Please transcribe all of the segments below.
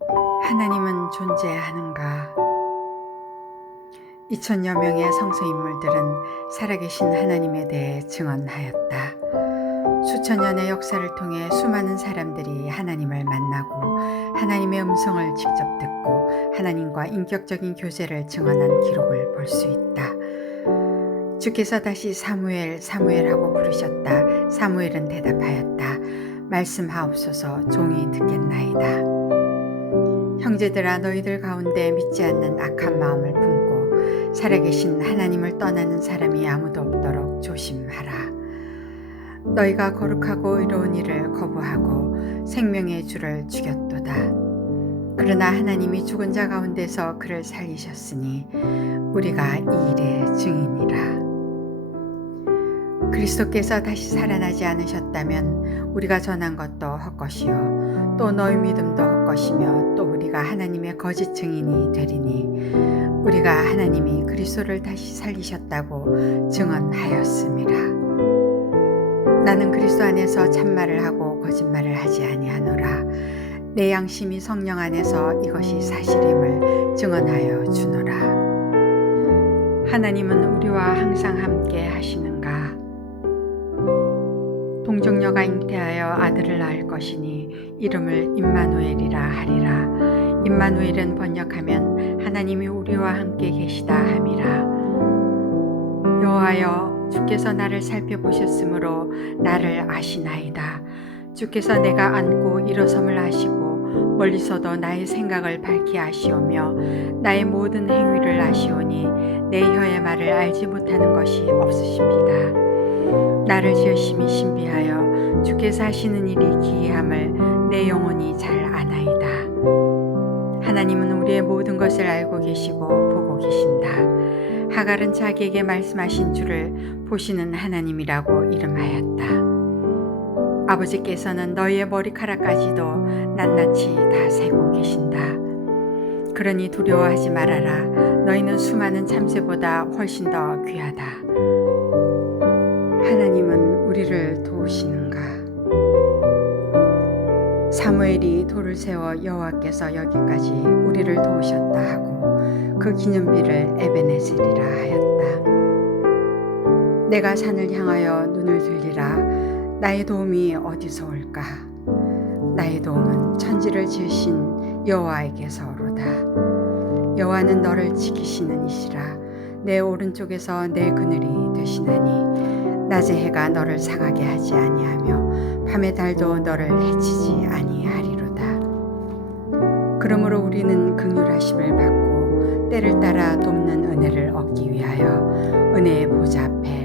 하나님은 존재하는가? 2천여 명의 성서 인물들은 살아계신 하나님에 대해 증언하였다. 수천 년의 역사를 통해 수많은 사람들이 하나님을 만나고 하나님의 음성을 직접 듣고 하나님과 인격적인 교제를 증언한 기록을 볼 수 있다. 주께서 다시 사무엘 사무엘하고 부르셨다. 사무엘은 대답하였다. 말씀하옵소서 종이 듣겠나이다. 형제들아 너희들 가운데 믿지 않는 악한 마음을 품고 살아계신 하나님을 떠나는 사람이 아무도 없도록 조심하라. 너희가 거룩하고 의로운 일을 거부하고 생명의 주를 죽였도다. 그러나 하나님이 죽은 자 가운데서 그를 살리셨으니 우리가 이 일의 증인이라. 그리스도께서 다시 살아나지 않으셨다면 우리가 전한 것도 헛것이요. 또 너희 믿음도 헛것이며 또 우리가 하나님의 거짓 증인이 되리니 우리가 하나님이 그리스도를 다시 살리셨다고 증언하였음이라 나는 그리스도 안에서 참말을 하고 거짓말을 하지 아니하노라. 내 양심이 성령 안에서 이것이 사실임을 증언하여 주노라. 하나님은 우리와 항상 함께 하시는가 동정녀가 잉태하여 아들을 낳을 것이니 이름을 임마누엘이라 하리라. 임마누엘은 번역하면 하나님이 우리와 함께 계시다 함이라. 여호와여 주께서 나를 살펴보셨으므로 나를 아시나이다. 주께서 내가 앉고 일어섬을 아시고 멀리서도 나의 생각을 밝히 아시오며 나의 모든 행위를 아시오니 내 혀의 말을 알지 못하는 것이 없으십니다. 나를 열심히 신비하여 주께서 하시는 일이 기이함을 내 영혼이 잘 아나이다. 하나님은 우리의 모든 것을 알고 계시고 보고 계신다. 하갈은 자기에게 말씀하신 줄을 보시는 하나님이라고 이름하였다. 아버지께서는 너희의 머리카락까지도 낱낱이 다 세고 계신다. 그러니 두려워하지 말아라. 너희는 수많은 참새보다 훨씬 더 귀하다. 하나님은 우리를 도우시는가? 사무엘이 돌을 세워 여호와께서 여기까지 우리를 도우셨다 하고 그 기념비를 에베네셀이라 하였다. 내가 산을 향하여 눈을 들리라 나의 도움이 어디서 올까? 나의 도움은 천지를 지으신 여호와에게서로다. 여호와는 너를 지키시는 이시라 내 오른쪽에서 내 그늘이 되시나니 낮의 해가 너를 상하게 하지 아니하며 밤의 달도 너를 해치지 아니하리로다. 그러므로 우리는 긍휼하심을 받고 때를 따라 돕는 은혜를 얻기 위하여 은혜의 보좌 앞에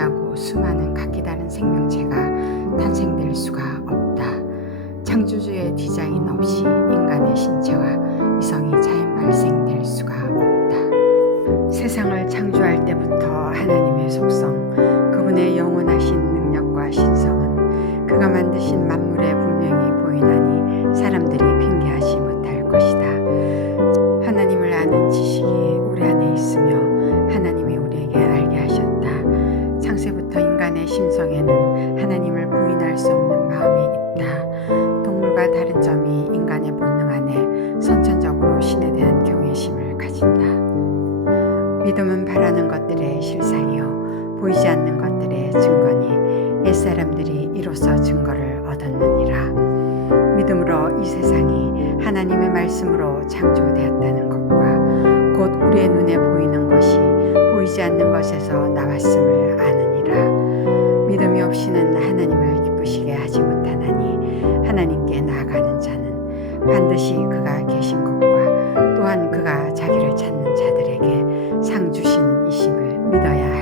신비하고 수많은 각기 다른 생명체가 탄생될 수가 없다. 창조주의 디자인 없이 인간의 신체와 이성이 자연 발생 믿음은 바라는 것들의 실상이요 보이지 않는 것들의 증거니 옛사람들이 이로써 증거를 얻었느니라. 믿음으로 이 세상이 하나님의 말씀으로 창조되었다는 것과 곧 우리의 눈에 보이는 것이 보이지 않는 것에서 나왔음을 아느니라. 믿음이 없이는 하나님을 기쁘시게 하지 못하나니 하나님께 나아가는 자는 반드시 그가 계신 것과 또한 그가 상 주시는 이심을 믿어야 합니다.